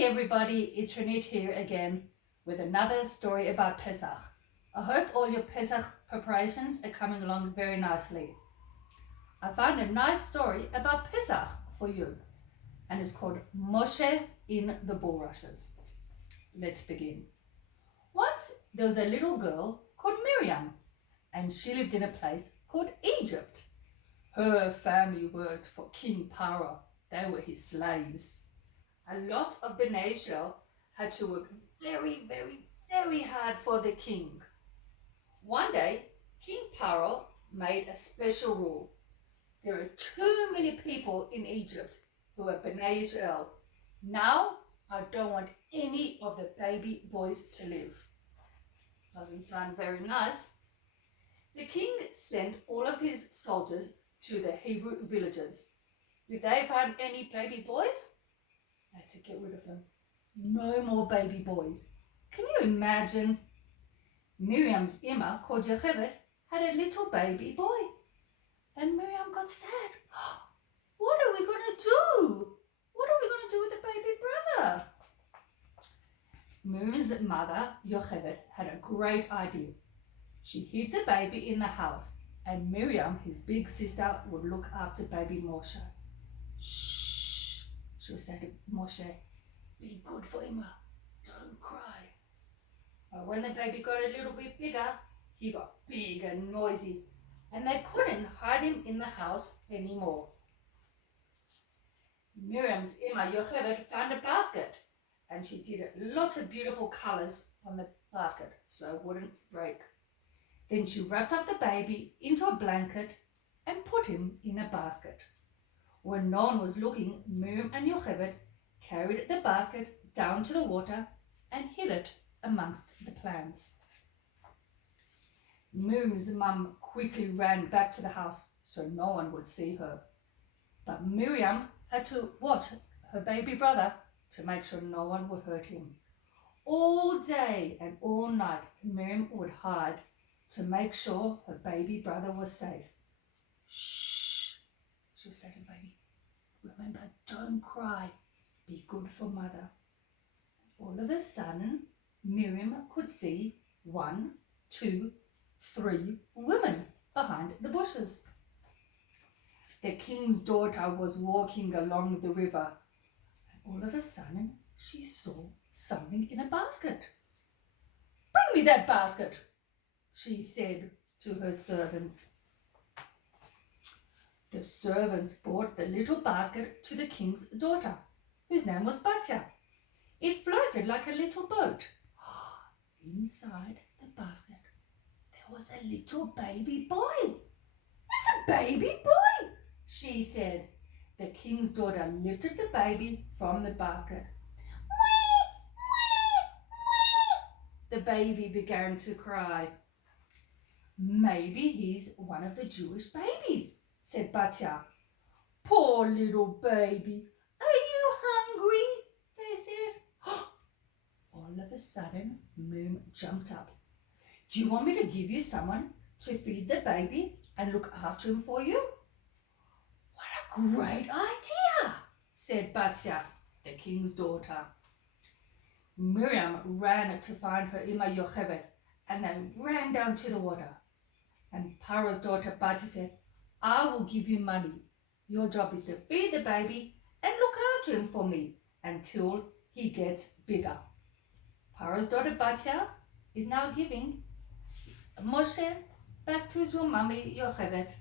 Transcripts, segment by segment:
Hey everybody, it's Renate here again with another story about Pesach. I hope all your Pesach preparations are coming along very nicely. I found a nice story about Pesach for you, and it's called Moshe in the Bulrushes. Let's begin. Once there was a little girl called Miriam, and she lived in a place called Egypt. Her family worked for King Paro. They were his slaves. A lot of Bnei Israel had to work very hard for the king. One day, King Paro made a special rule. There are too many people in Egypt who are Bnei Israel. Now, I don't want any of the baby boys to live. Doesn't sound very nice. The king sent all of his soldiers to the Hebrew villages. If they found any baby boys, they had to get rid of them. No more baby boys. Can you imagine? Miriam's Imma, called Yocheved, had a little baby boy. And Miriam got sad. What are we going to do? What are we going to do with the baby brother? Miriam's mother, Yocheved, had a great idea. She hid the baby in the house, and Miriam, his big sister, would look after baby Moshe. Shh. She would say to Moshe, be good for Imma, don't cry. But when the baby got a little bit bigger, he got big and noisy, and they couldn't hide him in the house anymore. Miriam's Imma Yocheved found a basket, and she did lots of beautiful colors on the basket so it wouldn't break. Then she wrapped up the baby into a blanket and put him in a basket. When no one was looking, Miriam and Yocheved carried the basket down to the water and hid it amongst the plants. Miriam's mum quickly ran back to the house so no one would see her. But Miriam had to watch her baby brother to make sure no one would hurt him. All day and all night, Miriam would hide to make sure her baby brother was safe. Shh, she would say to the baby, remember, don't cry, be good for mother. All of a sudden, Miriam could see 1, 2, 3 women behind the bushes. The king's daughter was walking along the river, and all of a sudden, she saw something in a basket. Bring me that basket, she said to her servants. The servants brought the little basket to the king's daughter, whose name was Batya. It floated like a little boat. Inside the basket, there was a little baby boy. It's a baby boy, she said. The king's daughter lifted the baby from the basket. The baby began to cry. Maybe he's one of the Jewish babies, said Batya. Poor little baby. Are you hungry? They said. All of a sudden, Miriam jumped up. Do you want me to give you someone to feed the baby and look after him for you? What a great idea, said Batya, the king's daughter. Miriam ran to find her Imma Yocheved, and they ran down to the water. And Paro's daughter Batya said, I will give you money. Your job is to feed the baby and look after him for me until he gets bigger. Paro's daughter Batya is now giving Moshe back to his real mummy Yocheved.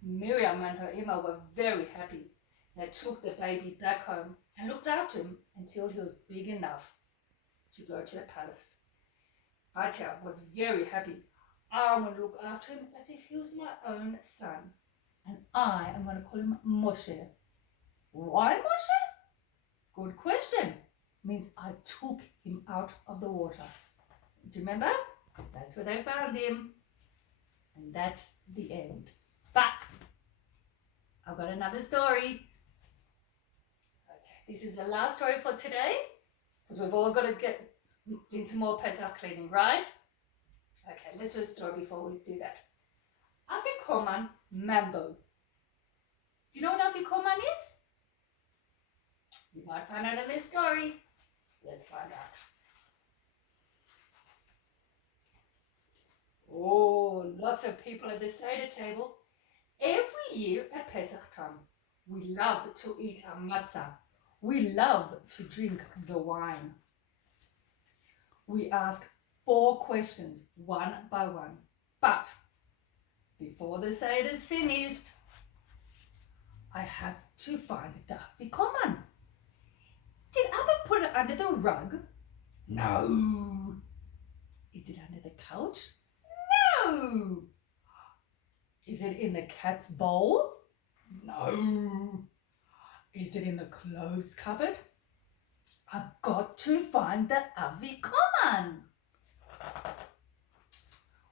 Miriam and her Imma were very happy. They took the baby back home and looked after him until he was big enough to go to the palace. Batya was very happy. I'm going to look after him as if he was my own son. And I am going to call him Moshe. Why Moshe? Good question. Means I took him out of the water. Do you remember? That's where they found him. And that's the end. But I've got another story. Okay, this is the last story for today, because we've all got to get into more Pesach cleaning, right? Okay, let's do a story before we do that. Afikoman Mambo. Do you know what Afikoman is? You might find out in this story. Let's find out. Oh, lots of people at the Seder table. Every year at Pesach time, we love to eat our matzah. We love to drink the wine. We ask 4 questions, one by one. But before the Seder is finished, I have to find the afikoman. Did Abba put it under the rug? No. Is it under the couch? No. Is it in the cat's bowl? No. Is it in the clothes cupboard? I've got to find the afikoman.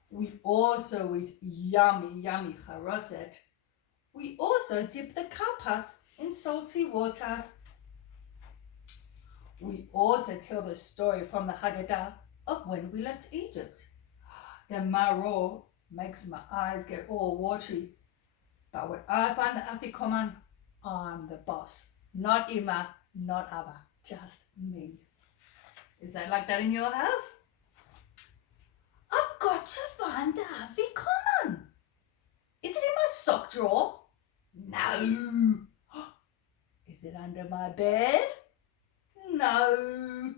We also eat yummy, yummy charoset. We also dip the karpas in salty water. We also tell the story from the Haggadah of when we left Egypt. The maror makes my eyes get all watery. But when I find the afikoman, I'm the boss. Not Ima, not Abba, just me. Is that like that in your house? I've got to find the afikoman. Is it in my sock drawer? No. Is it under my bed? No.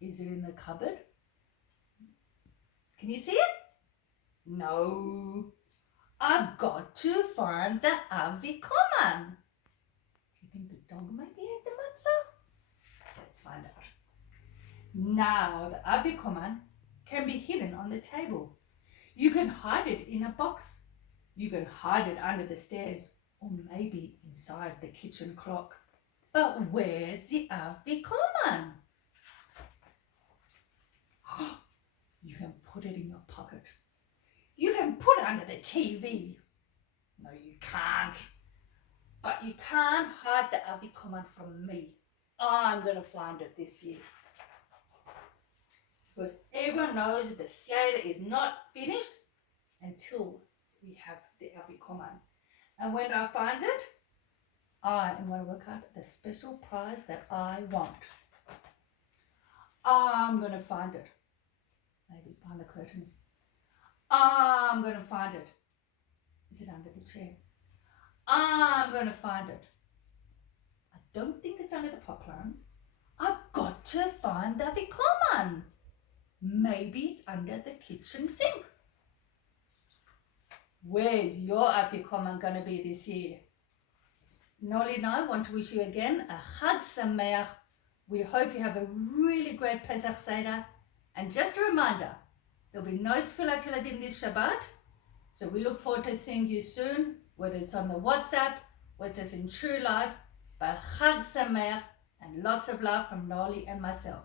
Is it in the cupboard? Can you see it? No. I've got to find the afikoman. Do you think the dog might be at the matzah? Let's find out. Now the afikoman can be hidden on the table. You can hide it in a box. You can hide it under the stairs or maybe inside the kitchen clock. But where's the afikoman? You can put it in your pocket. You can put it under the TV. No, you can't. But you can't hide the afikoman from me. I'm going to find it this year. Because everyone knows the Seder is not finished until we have the afikoman. And when I find it, I am going to work out the special prize that I want. I'm going to find it. Maybe it's behind the curtains. I'm going to find it. Is it under the chair? I'm going to find it. I don't think it's under the pot plants. I've got to find the afikoman. Maybe it's under the kitchen sink. Where's your afikoman going to be this year? Nolly and I want to wish you again a Chag Sameach. We hope you have a really great Pesach Seder. And just a reminder, there'll be no Tfilat Yiladim this Shabbat. So we look forward to seeing you soon, whether it's on the WhatsApp, whether it's in true life. But Chag Sameach and lots of love from Nolly and myself.